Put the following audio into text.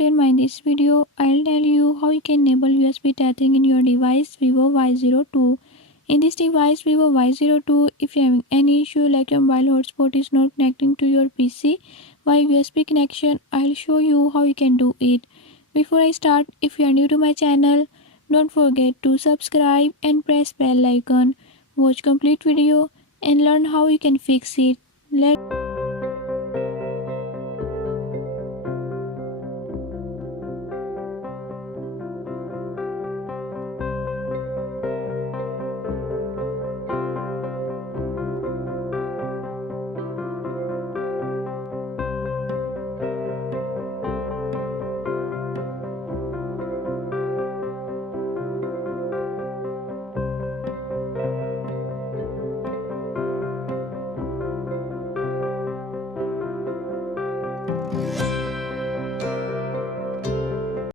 today in this video, I'll tell you how you can enable USB tethering in your device Vivo Y02. In this device Vivo Y02, if you're having any issue like your mobile hotspot is not connecting to your PC via USB connection, I'll show you how you can do it. Before I start, if you are new to my channel, don't forget to subscribe and press bell icon. Watch complete video and learn how you can fix it. Let's